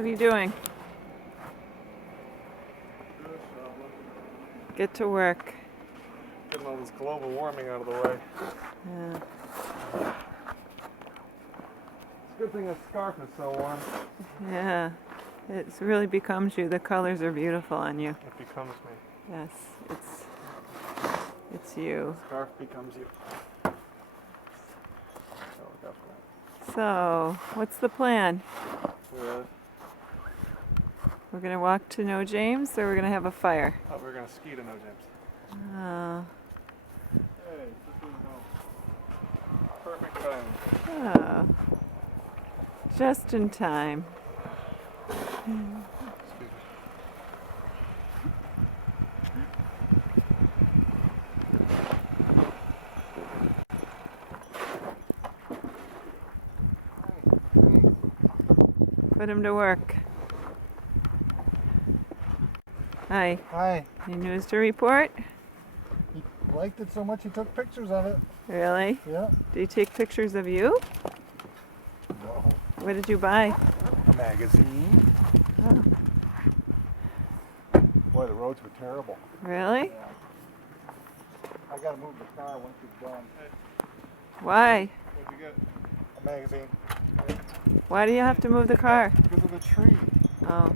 What are you doing? Get to work. Getting all this global warming out of the way. Yeah. It's a good thing this scarf is so warm. Yeah. It really becomes you. The colors are beautiful on you. It becomes me. Yes, it's you. Scarf becomes you. Oh, definitely. So, what's the plan? We're We're gonna walk to No James, or we're gonna have a fire? thought we were gonna ski to No James. Oh. Hey, just being home. Perfect time. Oh. Just in time. Excuse me. Put him to work. Hi. Hi. Any news to report? He liked it so much he took pictures of it. Really? Yeah. Do you take pictures of you? No. What did you buy? A magazine. Oh. Boy, the roads were terrible. Really? Yeah. I gotta move the car once it's done. Why? What'd you get? A magazine. Why do you have to move the car? Because of the tree. Oh.